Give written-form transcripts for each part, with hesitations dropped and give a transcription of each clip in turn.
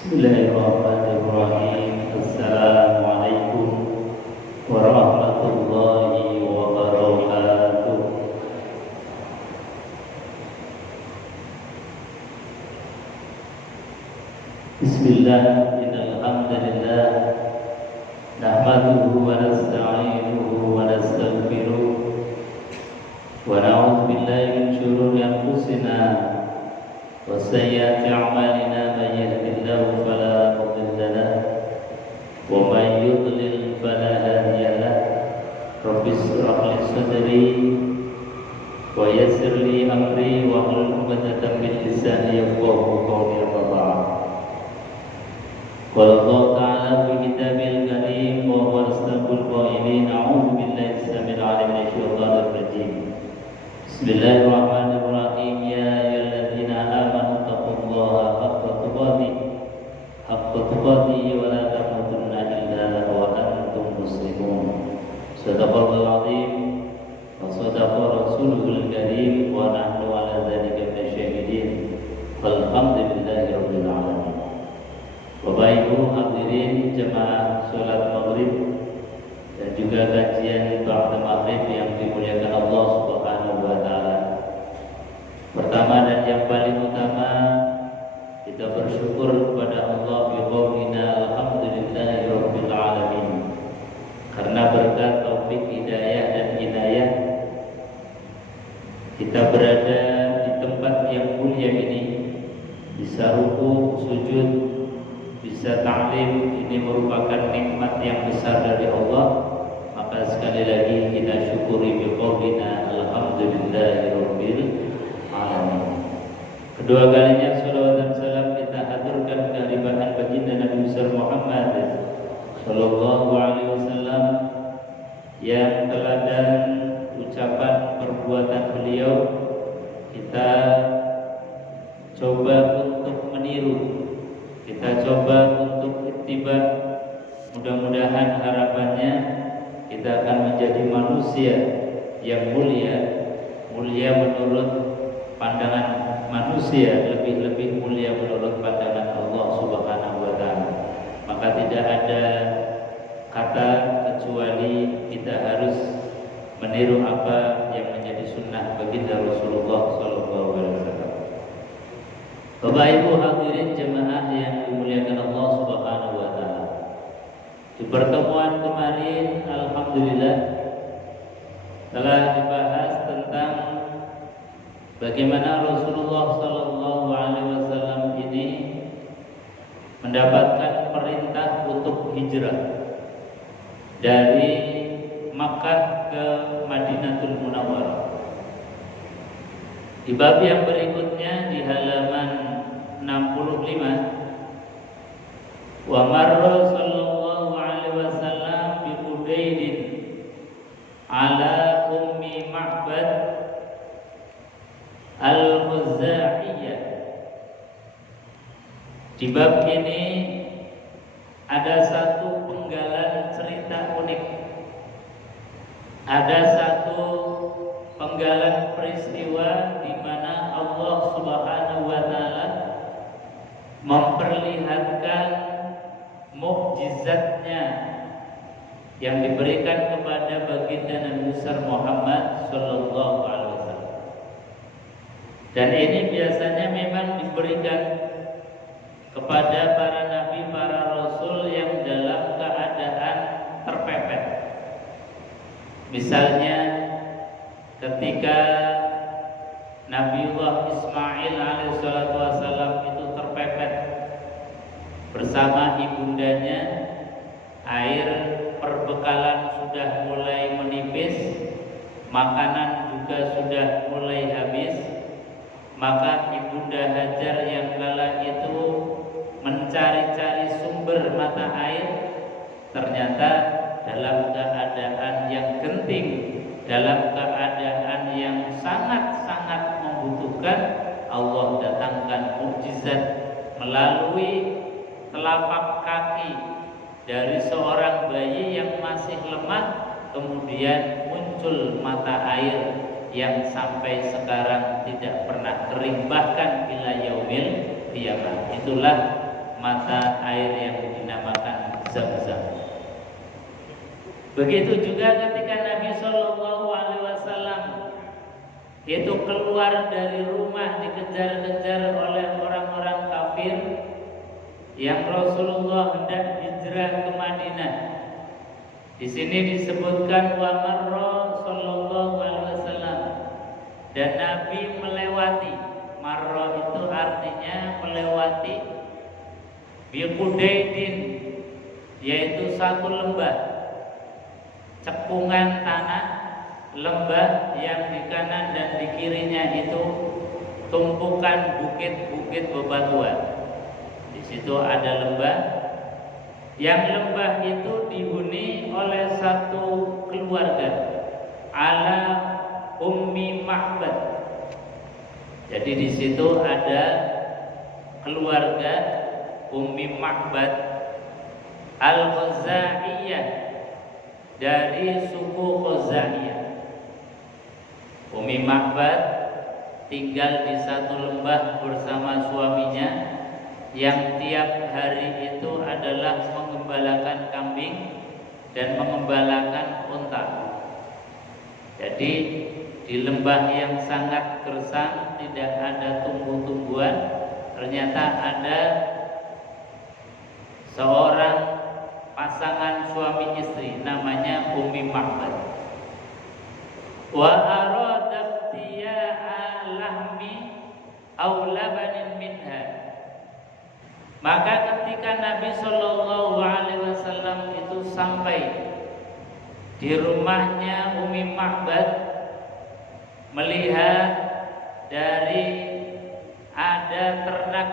Bismillahirrahmanirrahim. Assalamualaikum warahmatullahi wabarakatuh. Bismillah, innal hamdalillah nahmaduhu wa nasta'inuhu wa nastaghfiruh wa na'udzu billahi min shururi anfusina wa sayyiati a'malina. Man yahdihillahu fala mudilla lahu wa man yudlil fala hadiya lahu. Rabbi shrah li sadri wa yassir li amri wa hlul 'uqdatam min lisani yafqahu qawli. Amma ba'd. Qala Allah ta'ala fi kitabil karim wa huwa asdaqul qailin. A'udzu billahi samil 'alim minasy syaithanir rajim. Bismillahirrahmanirrahim. Ya ayyuhalladzina amanu taqullaha haqqa tuqatih wa la tamutunna illa wa antum muslimun. Shadaqallahul 'azim wa shadaqa rasuluhul karim wa nahnu 'ala dzalika minasyahidin. Alhamdulillahi rabbil alamin. Bapak Ibu hadirin jemaah salat maghrib dan juga kajian ba'da maghrib yang dimuliakan Allah Subhanahu wa taala. Pertama dan yang paling utama, kita bersyukur kepada Allah biqaulina alhamdulillahi rabbil alamin. Karena berkat taufik hidayah dan inayah kita berada di tempat yang mulia ini, bisa ruku, sujud, bisa ta'lim. Ini merupakan nikmat yang besar dari Allah. Maka sekali lagi kita syukuri biqaulina alhamdulillahi rabbil alamin. Kedua kalinya salawat dan salam kita haturkan kehadiran baginda Nabi besar Muhammad sallallahu alaihi wasallam yang teladan ucapan perbuatan beliau kita coba untuk meniru, kita coba untuk ittiba. Mudah-mudahan harapannya kita akan menjadi manusia yang mulia, mulia menurut pandangan manusia, lebih-lebih mulia menurut pandangan Allah Subhanahu wa taala. Maka tidak ada kata kecuali kita harus meniru apa yang menjadi sunnah baginda Rasulullah sallallahu alaihi wasallam. Bapak Ibu hadirin jemaah yang dimuliakan Allah Subhanahu wa taala. Di pertemuan kemarin alhamdulillah telah dibahas tentang bagaimana Rasulullah sallallahu alaihi wasallam ini mendapatkan perintah untuk hijrah dari Makkah ke Madinatul Munawwarah. Di bab yang berikutnya di halaman 65, wa marra sallallahu alaihi wasallam bi Hudaydin ala ummi Ma'bad al-Khuza'iyah. Di bab ini ada satu penggalan cerita unik, ada satu penggalan peristiwa di mana Allah Subhanahu wa taala memperlihatkan mukjizatnya yang diberikan kepada baginda Nabi besar Muhammad sallallahu alaihi wasallam. Dan ini biasanya memang diberikan kepada para nabi, para rasul yang dalam keadaan terpepet. Misalnya ketika Nabiullah Ismail alaihissalatu wassalam itu terpepet bersama ibundanya, air perbekalan sudah mulai menipis, makanan juga sudah mulai habis. Maka ibunda Hajar yang kala itu mencari-cari sumber mata air, ternyata dalam keadaan yang genting, dalam keadaan yang sangat-sangat membutuhkan, Allah datangkan mukjizat melalui telapak kaki dari seorang bayi yang masih lemah, kemudian muncul mata air yang sampai sekarang tidak pernah kering, bahkan ila yaumil qiyamah. Itulah mata air yang dinamakan Zam-Zam. Begitu juga ketika Nabi Shallallahu Alaihi Wasallam itu keluar dari rumah dikejar-kejar oleh orang-orang kafir yang Rasulullah hendak hijrah ke Madinah. Di sini disebutkan wa marra Shallallahu Alaihi Wasallam, dan Nabi melewati. Marra itu artinya melewati. Biqudaidin, yaitu satu lembah, cekungan tanah, lembah yang di kanan dan di kirinya itu tumpukan bukit-bukit bebatuan. Di situ ada lembah, yang lembah itu dihuni oleh satu keluarga, ala Ummi Ma'bad. Jadi di situ ada keluarga Ummi Ma'bad Al-Khuza'iyah, dari suku Khuza'iyah. Ummi Ma'bad tinggal di satu lembah bersama suaminya yang tiap hari itu adalah mengembalakan kambing dan mengembalakan unta. Jadi di lembah yang sangat gersang, tidak ada tumbuh-tumbuhan, ternyata ada seorang pasangan suami istri namanya Ummi Ma'bad. Wa aradat tiya'a lahmi aw labanin minha. Maka ketika Nabi Shallallahu Alaihi Wasallam itu sampai di rumahnya Ummi Ma'bad, melihat dari ada ternak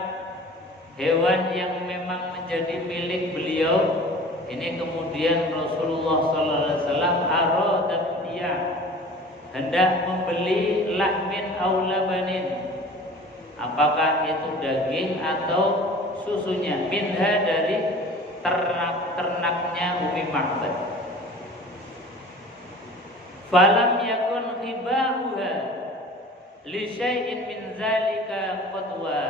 hewan yang memang menjadi milik beliau, ini kemudian Rasulullah SAW aradat dia hendak membeli lahmin aw labanin, apakah itu daging atau susunya, minha dari ternaknya Ummi Ma'bad. Falam yakun khibahuha li syai'in min zalika qadwa,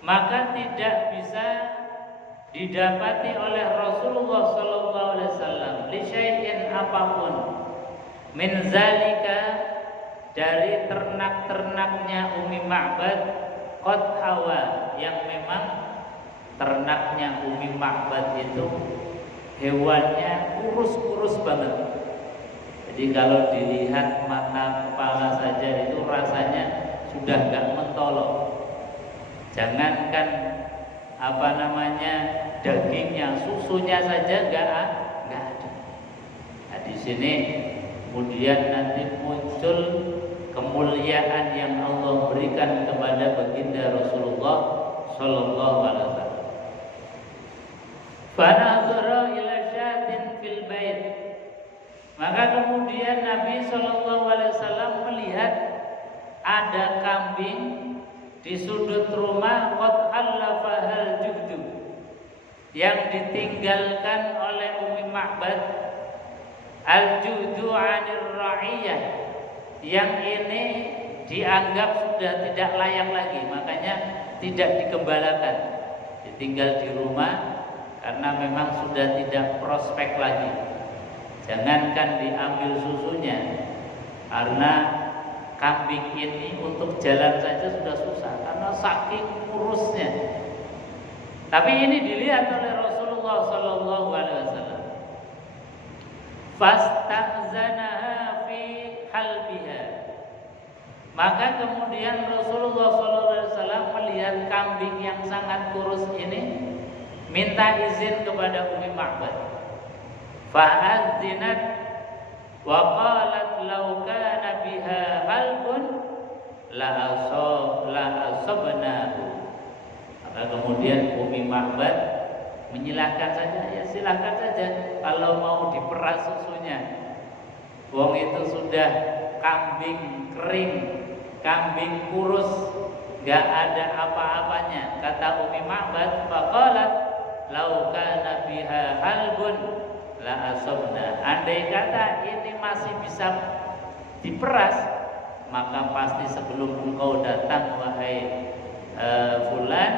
maka tidak bisa didapati oleh Rasulullah SAW li syai'in apapun min zalika dari ternak-ternaknya Ummi Ma'bad qad hawa, yang memang ternaknya Ummi Ma'bad itu hewannya kurus-kurus banget. Jadi kalau dilihat mata kepala saja itu rasanya sudah gak mentolok. Jangankan dagingnya, susunya saja gak ada. Nah, di sini kemudian nanti muncul kemuliaan yang Allah berikan kepada baginda Rasulullah Sallallahu Alaihi Wasallam. Fanazara ila syatin fil bait, maka kemudian Nabi Sallallahu Alaihi Wasallam melihat ada kambing di sudut rumah, qad allafahal juhdu, yang ditinggalkan oleh Ummi Ma'bad. Al-juhdu 'anir ra'iyah, yang ini dianggap sudah tidak layak lagi, makanya tidak digembalakan, ditinggal di rumah karena memang sudah tidak prospek lagi. Jangankan diambil susunya, karena kambing ini untuk jalan saja sudah susah karena saking kurusnya. Tapi ini dilihat oleh Rasulullah Sallallahu Alaihi Wasallam. Fasta'zanaha fi halbiha, maka kemudian Rasulullah Sallallahu Alaihi Wasallam melihat kambing yang sangat kurus ini, minta izin kepada Ummi Ma'bad. Fa'adzinat wa qalat law kana biha halbun la asabnahu. Maka kemudian Ummi Ma'bad menyilahkan saja, ya silahkan saja kalau mau diperas susunya. Wong itu sudah kambing kering, kambing kurus, gak ada apa-apanya. Kata Ummi Ma'bad, faqalat law kana biha halbun la asabna. Andai kata ini masih bisa diperas, maka pasti sebelum engkau datang wahai fulan,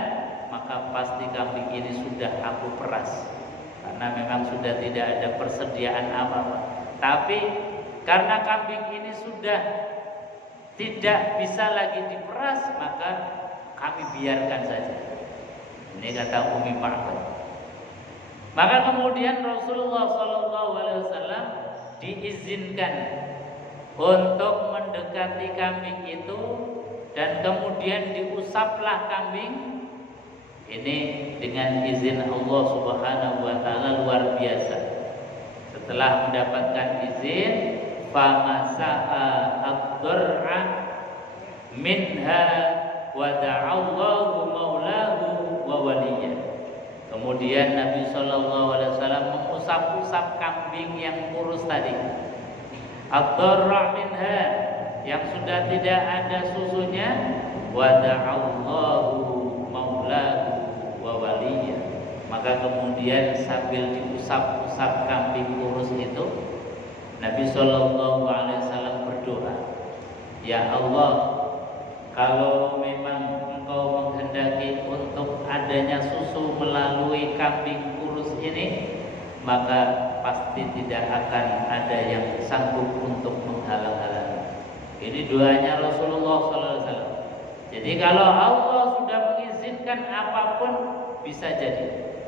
maka pasti kambing ini sudah aku peras, karena memang sudah tidak ada persediaan apa-apa. Tapi karena kambing ini sudah tidak bisa lagi diperas, maka kami biarkan saja. Ini kata Ummi Ma'bad. Maka kemudian Rasulullah SAW diizinkan untuk mendekati kambing itu, dan kemudian diusaplah kambing ini dengan izin Allah Subhanahu wa taala luar biasa. Setelah mendapatkan izin, famasaha ad-dar'a minha wa da'allahu maulahu wa waliyah. Kemudian Nabi sallallahu alaihi wasallam mengusap-usap kambing yang kurus tadi. Ad-dar'a minha, yang sudah tidak ada susunya, wa da'allahu maulahu wa waliyah. Maka kemudian sambil diusap-usap kambing kurus itu, Nabi sallallahu alaihi wasallam berdoa, ya Allah, kalau memang Engkau menghendaki untuk adanya susu melalui kambing kurus ini, maka pasti tidak akan ada yang sanggup untuk menghalang-halangi. Ini doanya Rasulullah SAW. Jadi kalau Allah sudah mengizinkan apapun bisa jadi.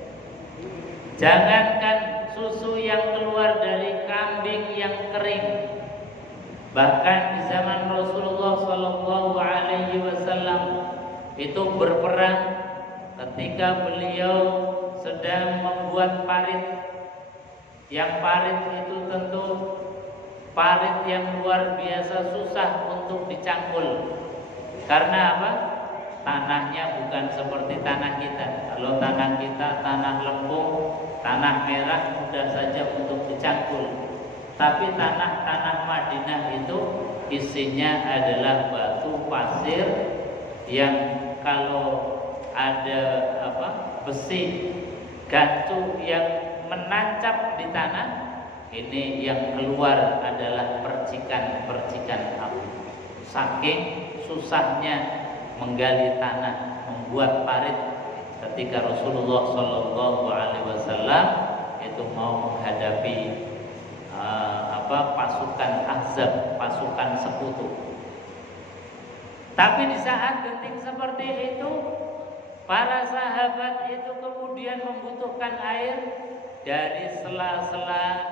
Jangankan susu yang keluar dari kambing yang kering, bahkan di zaman Rasulullah SAW itu berperang ketika beliau sedang membuat parit. Yang parit itu tentu parit yang luar biasa susah untuk dicangkul. Karena apa? Tanahnya bukan seperti tanah kita. Kalau tanah kita tanah lempung, tanah merah mudah saja untuk dicangkul. Tapi tanah-tanah Madinah itu isinya adalah batu pasir yang kalau ada besi gantung yang menancap di tanah, ini yang keluar adalah percikan-percikan api. Saking susahnya menggali tanah, membuat parit, ketika Rasulullah SAW itu mau menghadapi pasukan Ahzab, pasukan sekutu. Tapi di saat genting seperti itu, para sahabat itu kemudian membutuhkan air. Dari sela-sela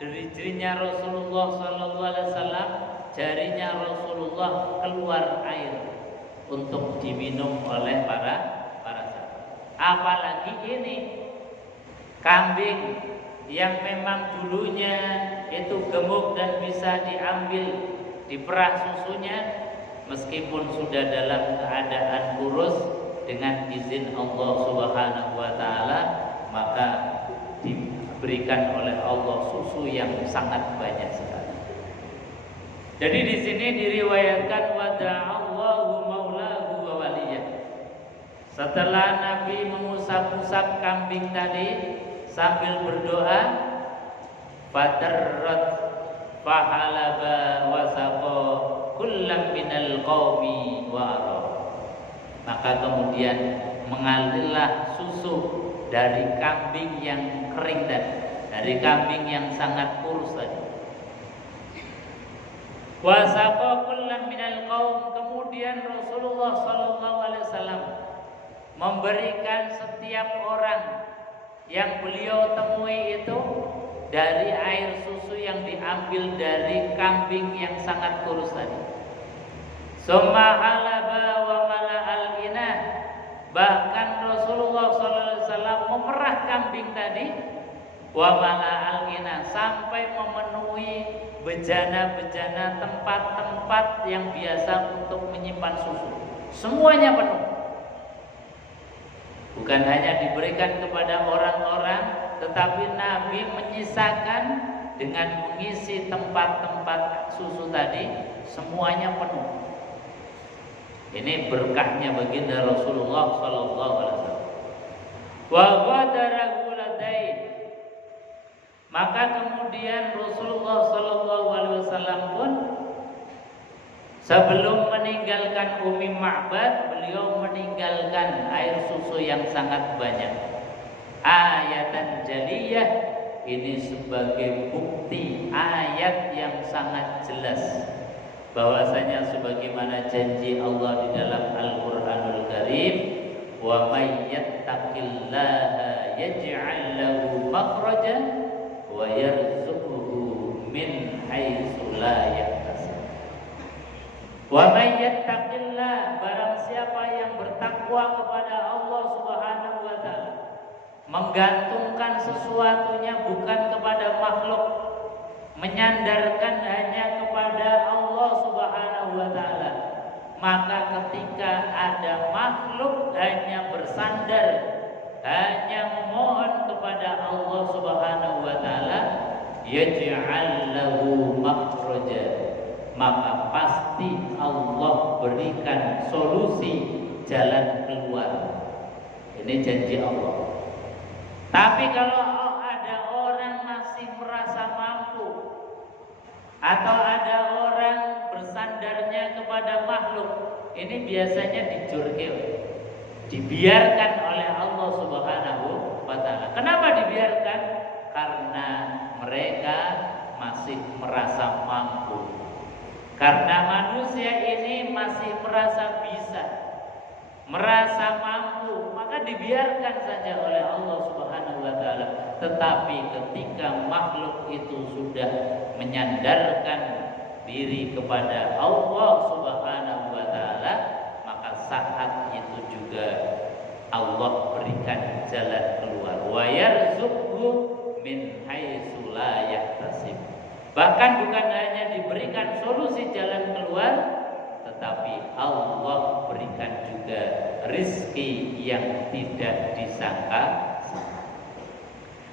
jerinya Rasulullah SAW, jarinya Rasulullah keluar air untuk diminum oleh para sahabat. Apalagi ini kambing yang memang dulunya itu gemuk dan bisa diambil, diperah susunya, meskipun sudah dalam keadaan kurus, dengan izin Allah Subhanahu wa taala, maka diberikan oleh Allah susu yang sangat banyak sekali. Jadi di sini diriwayatkan wada'allahu maulahu wa waliyah. Setelah Nabi mengusap-usap kambing tadi sambil berdoa, fatarrat fahalaba wasaqa kullam minal qaumi wa ara. Maka kemudian mengalirlah susu dari kambing yang kering tadi, dari kambing yang sangat kurus tadi. Wasaqa kullam minal qaum, kemudian Rasulullah SAW memberikan setiap orang yang beliau temui itu dari air susu yang diambil dari kambing yang sangat kurus tadi. Summa halaba wa mala'al inah, bahkan Rasulullah SAW memerah kambing tadi, wa mala'al inah, sampai memenuhi bejana-bejana, tempat-tempat yang biasa untuk menyimpan susu. Semuanya penuh. Bukan hanya diberikan kepada orang-orang, tetapi Nabi menyisakan dengan mengisi tempat-tempat susu tadi, semuanya penuh. Ini berkahnya baginda Rasulullah SAW. Wa ghadara ghuladain, maka kemudian Rasulullah SAW pun Sebelum meninggalkan Umi Ma'bad, beliau meninggalkan air susu yang sangat banyak. Ayatan jaliyah, ini sebagai bukti ayat yang sangat jelas bahwasanya sebagaimana janji Allah di dalam Al-Qur'anul Karim, wa may yattaqillaha yaj'al lahu makhraja wa yarzuqhu min haitsu la yahtasib. Wa may yattaqillah, barang siapa yang bertakwa kepada Allah Subhanahu wa taala, menggantungkan sesuatunya bukan kepada makhluk, menyandarkan hanya kepada Allah Subhanahu wa taala, maka ketika ada makhluk hanya bersandar, hanya memohon kepada Allah Subhanahu wa taala, yaj'al lahu makhraja, maka pasti Allah berikan solusi, jalan keluar. Ini janji Allah. Tapi kalau ada orang masih merasa mampu, atau ada orang bersandarnya kepada makhluk, ini biasanya dibiarkan oleh Allah Subhanahu wa taala. Kenapa dibiarkan? Karena mereka masih merasa mampu. Karena manusia ini masih merasa bisa, merasa mampu, maka dibiarkan saja oleh Allah Subhanahu wa taala. Tetapi ketika makhluk itu sudah menyandarkan diri kepada Allah Subhanahu wa taala, maka saat itu juga Allah berikan jalan keluar. Wa yarzuqhu min haitsu la yahtasib. Bahkan bukan hanya diberikan solusi jalan keluar, tetapi Allah berikan juga rizki yang tidak disangka.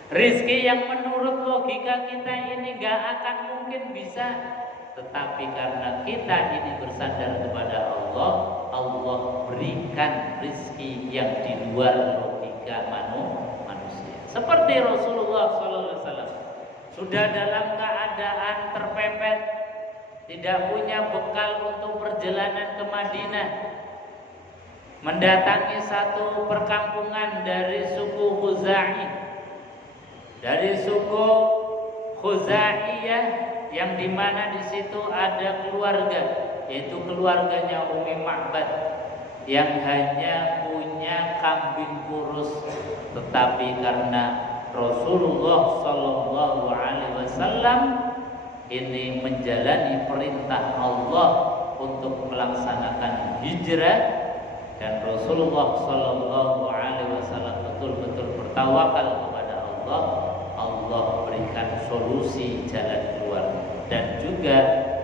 Rizki yang menurut logika kita ini gak akan mungkin bisa, tetapi karena kita ini bersandar kepada Allah, Allah berikan rizki yang di luar logika manusia. Seperti Rasulullah SAW sudah dalam keadaan terpepet, tidak punya bekal untuk perjalanan ke Madinah, mendatangi satu perkampungan dari suku Khuzai, dari suku Khuzaiyah, yang dimana di situ ada keluarga, yaitu keluarganya Umi Ma'bad, yang hanya punya kambing kurus. Tetapi karena Rasulullah Sallallahu Alaihi Wasallam ini menjalani perintah Allah untuk melaksanakan hijrah, dan Rasulullah Sallallahu Alaihi Wasallam betul-betul bertawakal kepada Allah, Allah berikan solusi jalan keluar dan juga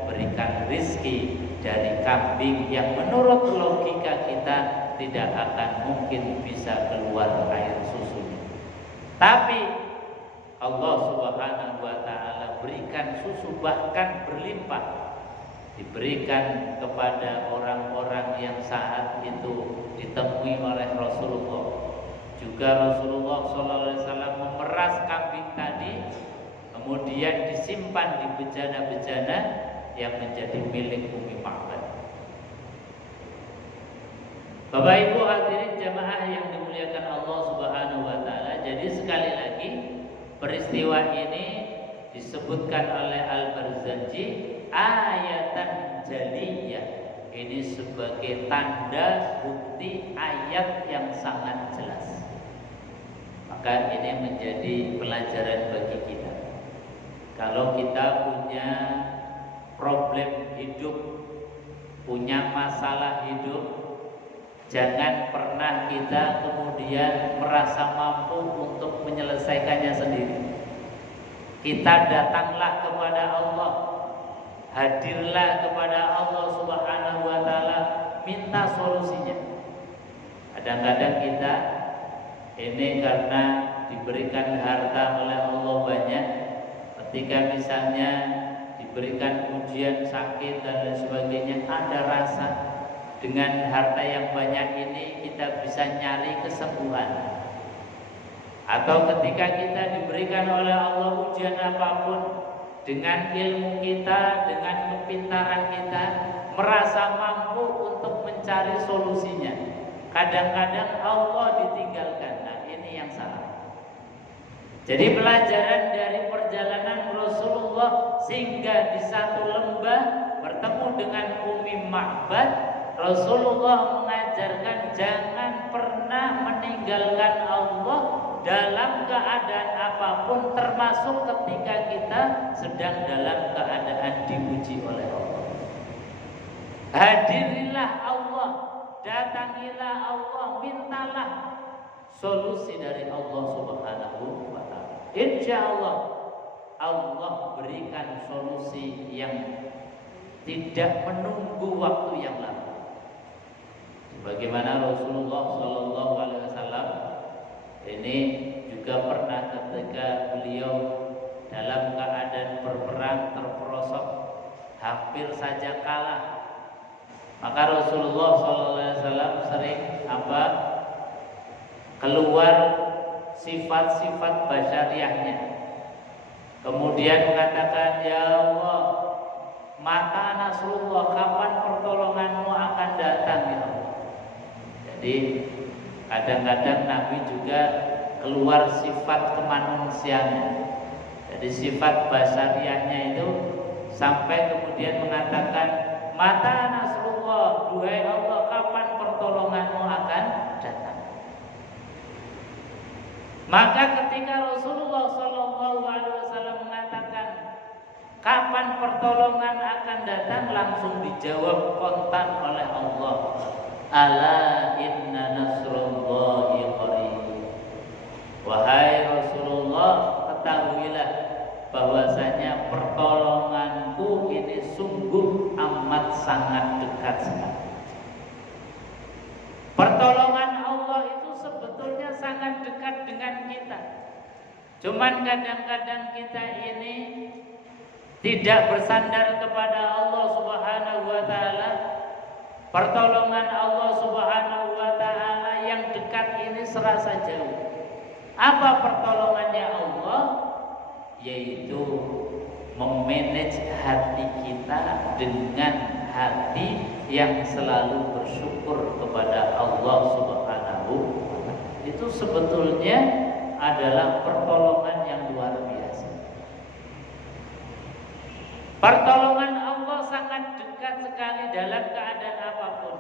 berikan rizki dari kambing yang menurut logika kita tidak akan mungkin bisa keluar air susunya. Tapi Allah Subhanahu wa taala berikan susu bahkan berlimpah, diberikan kepada orang-orang yang saat itu ditemui oleh Rasulullah. Juga Rasulullah SAW memeras kambing tadi, kemudian disimpan di bejana-bejana yang menjadi milik Umi Ma'bad. Bapak Ibu hadirin jamaah yang dimuliakan Allah Subhanahu wa taala. Jadi sekali lagi peristiwa ini disebutkan oleh Al-Barzanji ayatan jaliyah, ini sebagai tanda bukti ayat yang sangat jelas. Maka ini menjadi pelajaran bagi kita. Kalau kita punya problem hidup, punya masalah hidup, jangan pernah kita kemudian merasa mampu untuk menyelesaikannya sendiri. Kita datanglah kepada Allah, hadirlah kepada Allah Subhanahu wa taala, minta solusinya. Kadang-kadang kita ini karena diberikan harta oleh Allah banyak, ketika misalnya diberikan ujian, sakit dan lain sebagainya, ada rasa dengan harta yang banyak ini kita bisa nyari kesembuhan. Atau ketika kita diberikan oleh Allah ujian apapun, dengan ilmu kita, dengan kepintaran kita, merasa mampu untuk mencari solusinya. Kadang-kadang Allah ditinggalkan. Nah, ini yang salah. Jadi pelajaran dari perjalanan Rasulullah singgah di satu lembah bertemu dengan Umi Ma'bad, Rasulullah mengajarkan jangan pernah meninggalkan Allah dalam keadaan apapun, termasuk ketika kita sedang dalam keadaan diuji oleh Allah. Hadirilah Allah, datangilah Allah, mintalah solusi dari Allah Subhanahu wa ta'ala. Insya Allah Allah berikan solusi yang tidak menunggu waktu yang lama. Bagaimana Rasulullah Shallallahu Alaihi Wasallam ini juga pernah ketika beliau dalam keadaan berperang terperosok hampir saja kalah, maka Rasulullah SAW sering keluar sifat-sifat basyariahnya, kemudian mengatakan, ya Allah, mata nasrullah, kapan pertolonganmu akan datang ya Allah. Jadi kadang-kadang Nabi juga keluar sifat kemanusiaannya. Jadi sifat basyariahnya itu sampai kemudian mengatakan, mata nasrullah, duhai Allah, kapan pertolonganmu akan datang. Maka ketika Rasulullah SAW mengatakan kapan pertolongan akan datang, langsung dijawab kontan oleh Allah, ala inna nasrullahi qarib. Wahai Rasulullah, ketahuilah bahwasanya pertolonganku ini sungguh amat sangat dekat sekali. Pertolongan Allah itu sebetulnya sangat dekat dengan kita. Cuman kadang-kadang kita ini tidak bersandar kepada Allah Subhanahu wa ta'ala. Pertolongan Allah Subhanahu wa ta'ala yang dekat ini serasa jauh. Apa pertolongannya Allah? Yaitu memanage hati kita dengan hati yang selalu bersyukur kepada Allah Subhanahu wa ta'ala. Itu sebetulnya adalah pertolongan yang luar biasa. Pertolongan Allah sangat dekat sekali dalam keadaan apapun.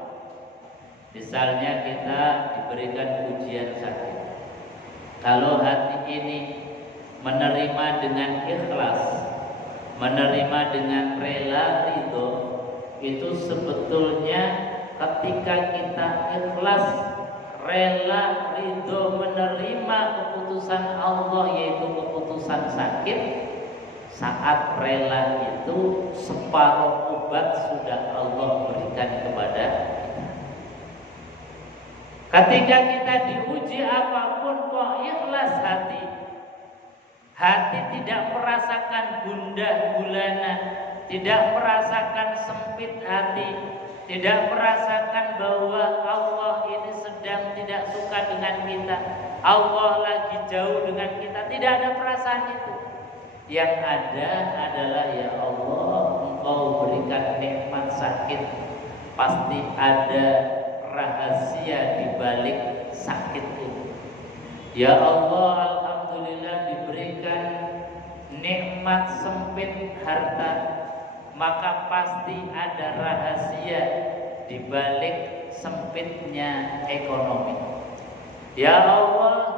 Misalnya kita diberikan ujian sakit. Kalau hati ini menerima dengan ikhlas, menerima dengan rela ridho, itu sebetulnya ketika kita ikhlas, rela ridho menerima keputusan Allah, yaitu keputusan sakit, saat rela itu separuh obat sudah Allah berikan kepada kita. Ketika kita diuji apapun kok ikhlas hati, hati tidak merasakan gundah gulana, tidak merasakan sempit hati, tidak merasakan bahwa Allah ini sedang tidak suka dengan kita, Allah lagi jauh dengan kita, tidak ada perasaan itu. Yang ada adalah, ya Allah, Engkau berikan nikmat sakit, pasti ada rahasia di balik sakit ini. Ya Allah, alhamdulillah diberikan nikmat sempit harta, maka pasti ada rahasia di balik sempitnya ekonomi. Ya Allah,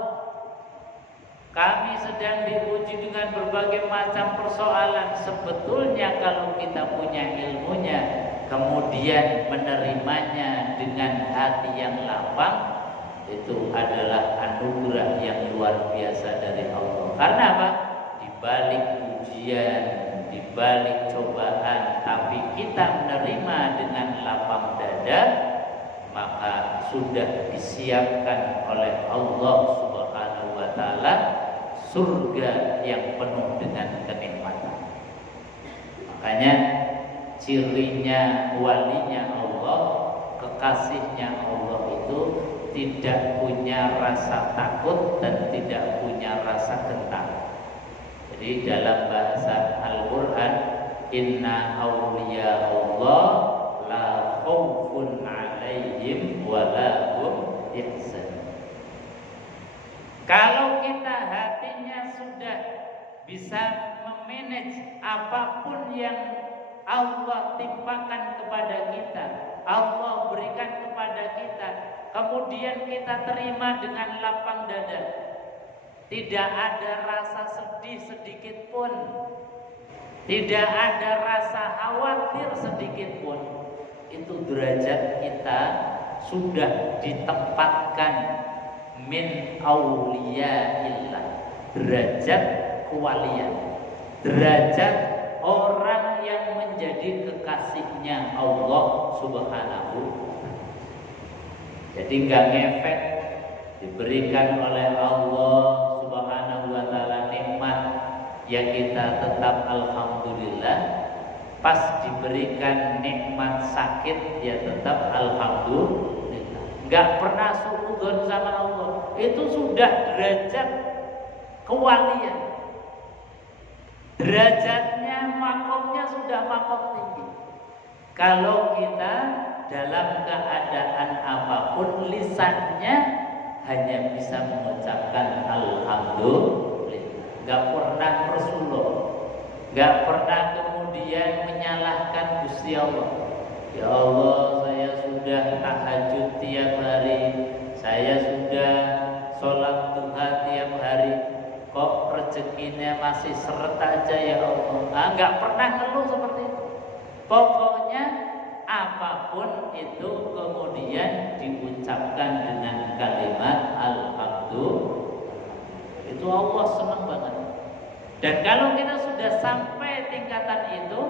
kami sedang diuji dengan berbagai macam persoalan. Sebetulnya kalau kita punya ilmunya, kemudian menerimanya dengan hati yang lapang, itu adalah anugerah yang luar biasa dari Allah. Karena apa? Di balik ujian, di balik cobaan, tapi kita menerima dengan lapang dada, maka sudah disiapkan oleh Allah Subhanahu wa ta'ala surga yang penuh dengan kenikmatan. Makanya cirinya walinya Allah, kekasihnya Allah itu tidak punya rasa takut dan tidak punya rasa gentar. Jadi dalam bahasa Al-Quran, inna awliya Allah la wala hum yahzanun. Kalau kita hatinya sudah bisa memanage apapun yang Allah timpakan kepada kita, Allah berikan kepada kita, kemudian kita terima dengan lapang dada, tidak ada rasa sedih sedikit pun, tidak ada rasa khawatir sedikit pun, itu derajat kita sudah ditempatkan min auliyaillah, derajat kewalian, derajat orang yang menjadi kekasihnya Allah Subhanahu. Jadi nggak ngefek, diberikan oleh Allah Subhanahu wa taala nikmat ya kita tetap alhamdulillah, pas diberikan nikmat sakit ya tetap alhamdulillah. Gak pernah suudzon sama Allah. Itu sudah derajat kewalian. Derajatnya, makomnya sudah makom tinggi. Kalau kita dalam keadaan apapun, lisannya hanya bisa mengucapkan alhamdulillah. Gak pernah bersuluk, gak pernah kemudian menyalahkan Gusti Allah. Ya Allah, saya sudah tahajud tiap hari, saya sudah sholat duha tiap hari, kok rezekinya masih seret aja ya Allah. Nggak pernah ngeluh seperti itu. Pokoknya apapun itu kemudian diucapkan dengan kalimat alhamdulillah. Itu Allah senang banget. Dan kalau kita sudah sampai tingkatan itu,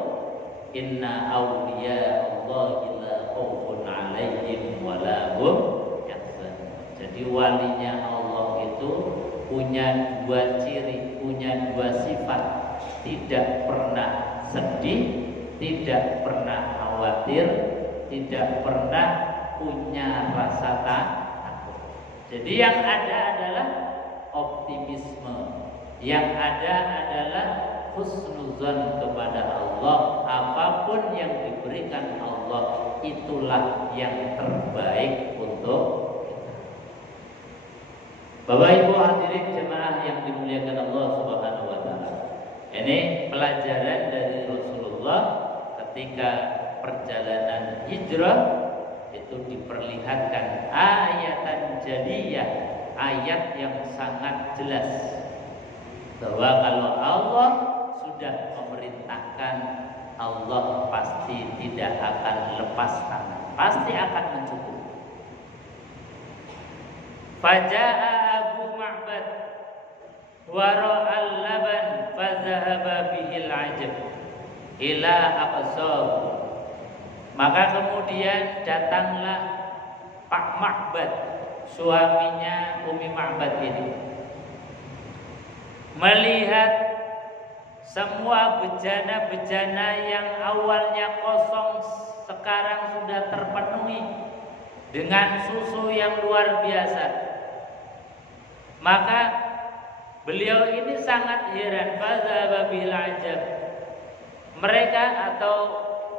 inna awliya Allahi la khaufun alaihim wa la hum yahzanun. Jadi walinya Allah itu punya dua ciri, punya dua sifat, tidak pernah sedih, tidak pernah khawatir, tidak pernah punya rasa takut. Jadi yang ada adalah optimisme, yang ada adalah husnuzon kepada Allah. Apapun yang diberikan Allah, itulah yang terbaik untuk kita. Bapak Ibu hadirin jemaah yang dimuliakan Allah Subhanahu wa taala. Ini pelajaran dari Rasulullah ketika perjalanan hijrah itu diperlihatkan ayatan jaliyah, ayat yang sangat jelas bahwa kalau Allah sudah memerintahkan, Allah pasti tidak akan lepas tangan, pasti akan mencukupi. Faja'a Abu Ma'bad wa ra'al laban fazahaba bihil ajab ila aqsab. Maka kemudian datanglah Pak Ma'bad, suaminya Umi Ma'bad ini, melihat semua bejana-bejana yang awalnya kosong sekarang sudah terpenuhi dengan susu yang luar biasa. Maka beliau ini sangat heran, fazahaba bil ajab. Mereka atau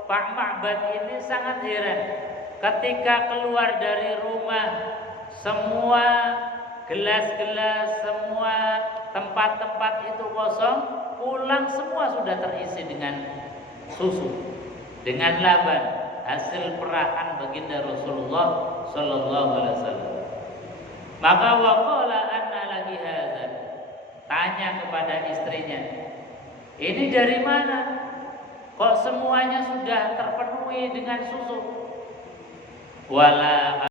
Pak Ma'bad ini sangat heran ketika keluar dari rumah, semua gelas-gelas, semua tempat-tempat itu kosong, pulang semua sudah terisi dengan susu, dengan laban, hasil perahan baginda Rasulullah sallallahu alaihi wasallam. Maka waqala anna lagi hadza, tanya kepada istrinya, ini dari mana? Kok semuanya sudah terpenuhi dengan susu? Wala